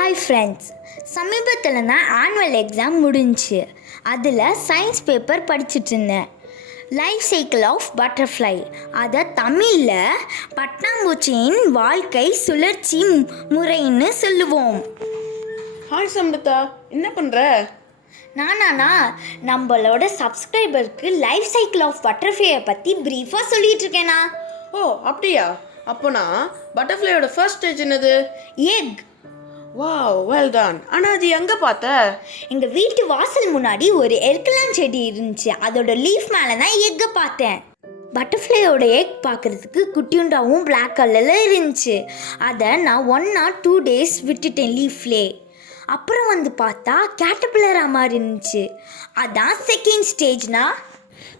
Hi friends சமீபத்தில் தான் annual exam முடிஞ்சுச்சு அதில் சயின்ஸ் பேப்பர் படிச்சுட்டு இருந்தேன் லைஃப் சைக்கிள் ஆஃப் பட்டர்ஃப்ளை அதை தமிழில் பட்டாம்பூச்சியின் வாழ்க்கை சுழற்சி முறைன்னு சொல்லுவோம். ஹாய் சம்ரிதா. என்ன பண்ணுற நானாண்ணா நம்மளோட சப்ஸ்கிரைபருக்கு லைஃப் சைக்கிள் ஆஃப் பட்டர்ஃப்ளையை பற்றி ப்ரீஃபாக சொல்லிட்டு இருக்கேனா ஓ அப்படியா? அப்போனா பட்டர்ஃப்ளையோட ஃபர்ஸ்ட் ஸ்டேஜ் என்னது? எக் வாவ் வெல் டன் ஆனால் அது எங்கே பார்த்த? எங்கள் வீட்டு வாசல் முன்னாடி ஒரு எருக்கலான் செடி இருந்துச்சு. அதோட லீஃப் மேலே தான் எக்கை பார்த்தேன். பட்டர்ஃப்ளையோட எக் பார்க்குறதுக்கு குட்டியுண்டாவும் Black கலரில் இருந்துச்சு. அதை நான் ஒன் ஆர் டூ டேஸ் விட்டுட்டேன் லீஃப்லே அப்புறம் வந்து பார்த்தா கேட்டபிளராக மாதிரி இருந்துச்சு. அதான் செகண்ட் ஸ்டேஜ்னா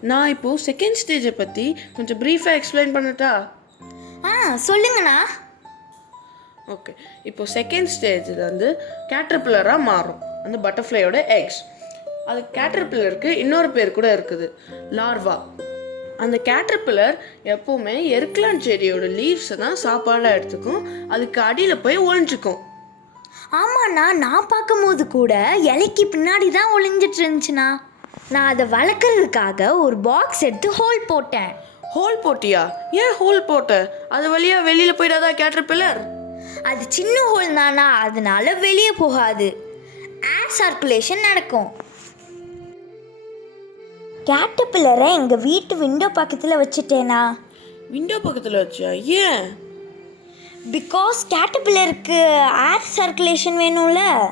நான் இப்போது செகண்ட் ஸ்டேஜை பற்றி கொஞ்சம் ப்ரீஃபாக எக்ஸ்பிளைன் பண்ணட்டா? ஆ சொல்லுங்கண்ணா. ஓகே இப்போ செகண்ட் ஸ்டேஜில் வந்து கேட்டர்பில்லராக மாறும். அந்த பட்டர்ஃப்ளையோட எக்ஸ் அது கேட்டர்பில்லருக்கு இன்னொரு பேர் கூட இருக்குது. லார்வா அந்த கேட்டர்பில்லர் எப்போவுமே எருக்கலான் செடியோட லீவ்ஸை தான் சாப்பாடாக எடுத்துக்கும். அதுக்கு அடியில் போய் ஒழிஞ்சுக்கும் ஆமாண்ணா நான் பார்க்கும்போது கூட இலைக்கு பின்னாடி தான் ஒளிஞ்சிட்டு இருந்துச்சுண்ணா. நான் அதை வளர்க்குறதுக்காக ஒரு பாக்ஸ் எடுத்து ஹோல் போட்டேன். ஹோல் போட்டியா? ஏன் ஹோல் போட்ட? அது வழியாக வெளியில் போயிடாதா கேட்டர்பில்லர் அது சின்ன ஹோல் தானா? அதனால வெளியே போகாது. ஏர் சர்க்குலேஷன் நடக்கும். கேட்டபில்லரை எங்கள் வீட்டு விண்டோ பக்கத்தில் வச்சுட்டேனா? விண்டோ பக்கத்தில் வச்சியா? ஏன்? பிகாஸ் கேட்டபில்லருக்கு ஏர் சர்க்குலேஷன் வேணும்ல?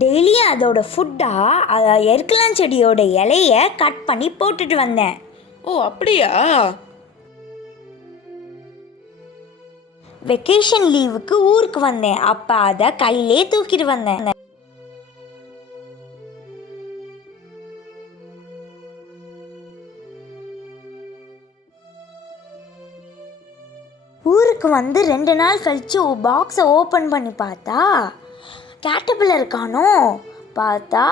டெய்லி அதோட ஃபுட்டாக எருக்கலாம் செடியோட இலைய கட் பண்ணி போட்டுட்டு வந்தேன். ஓ அப்படியா? வெக்கேஷன் லீவுக்கு ஊருக்கு வந்தேன். அப்போ அதை கையிலே தூக்கிட்டு வந்தேன். ஊருக்கு வந்து ரெண்டு நாள் கழித்து பாக்ஸை ஓப்பன் பண்ணி பார்த்தா கேட்டபில்லர் காணோம் பார்த்தா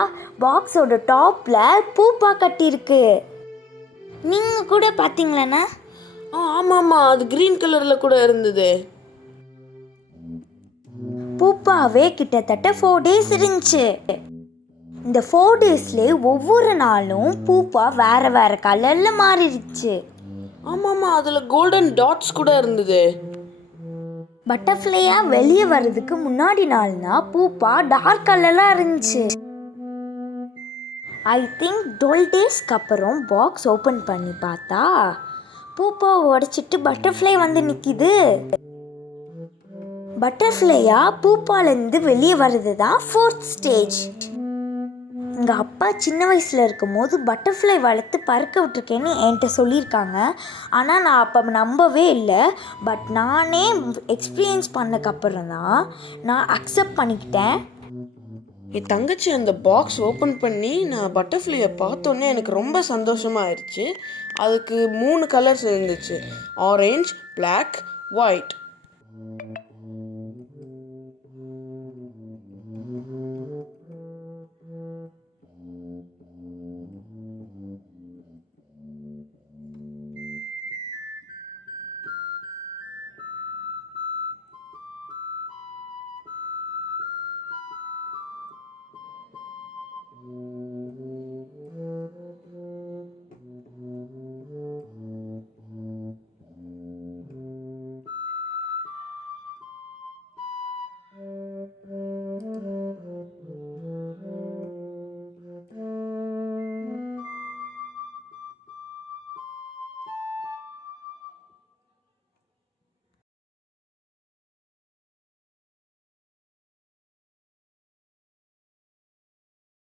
பாக்ஸோட டாப்பில் பூப்பா கட்டியிருக்கு. நீங்கள் கூட பார்த்தீங்களேண்ணா? ஆ ஆமாம் ஆமாம் அது க்ரீன் கலரில் கூட இருந்தது. பூப்பாவே கிட்டத்தட்ட ஃபோர் டேஸ் இருந்துச்சு. இந்த ஃபோர் டேஸ்லேயே ஒவ்வொரு நாளும் பூப்பா வேற வேற கலரில் மாறிடுச்சு. ஆமாம் ஆமாம் அதில் கோல்டன் டாட்ஸ் கூட இருந்தது. பட்டர்ஃப்ளையாக வெளியே வர்றதுக்கு முன்னாடி நாள்னா பூப்பா டார்க் கலராக இருந்துச்சு. ஐ திங்க் டுவெல் டேஸ்க்கு அப்புறம் பாக்ஸ் ஓப்பன் பண்ணி பார்த்தா பூப்பாவை உடைச்சிட்டு பட்டர்ஃப்ளை வந்து நிற்கிது பட்டர்ஃப்ளையா பூப்பாலேருந்து வெளியே வர்றது தான் ஃபோர்த் ஸ்டேஜ் எங்கள் அப்பா சின்ன வயசில் இருக்கும்போது பட்டர்ஃப்ளை வளர்த்து பறக்க விட்டுருக்கேன்னு என்கிட்ட சொல்லியிருக்காங்க. ஆனால் நான் அப்போ நம்பவே இல்லை. பட் நானே எக்ஸ்பீரியன்ஸ் பண்ணக்கப்புறம் தான் நான் அக்செப்ட் பண்ணிக்கிட்டேன். என் தங்கச்சி அந்த பாக்ஸ் ஓப்பன் பண்ணி நான் பட்டர்ஃப்ளையை பார்த்தோன்னே எனக்கு ரொம்ப சந்தோஷமாக ஆயிடுச்சு. அதுக்கு மூணு கலர்ஸ் இருந்துச்சு. ஆரேஞ்ச் பிளாக் ஒயிட்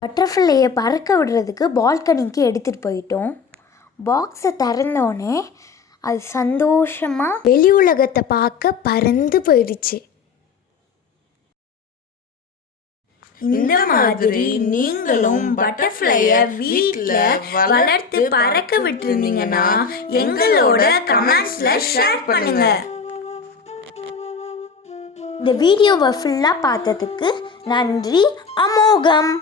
பட்டர்ஃப்ளையை பறக்க விடுறதுக்கு பால்கனிக்கு எடுத்துகிட்டு போயிட்டோம். பாக்ஸை திறந்தோடனே அது சந்தோஷமாக வெளி உலகத்தை பார்க்க பறந்து போயிடுச்சு. இந்த மாதிரி நீங்களும் பட்டர்ஃப்ளைய வீட்டில் வளர்த்து பறக்க விட்டுருந்தீங்கன்னா எங்களோட கமெண்ட்ஸ்ல ஷேர் பண்ணுங்க. இந்த வீடியோவை ஃபுல்லாக பார்த்ததுக்கு நன்றி அமோகம்.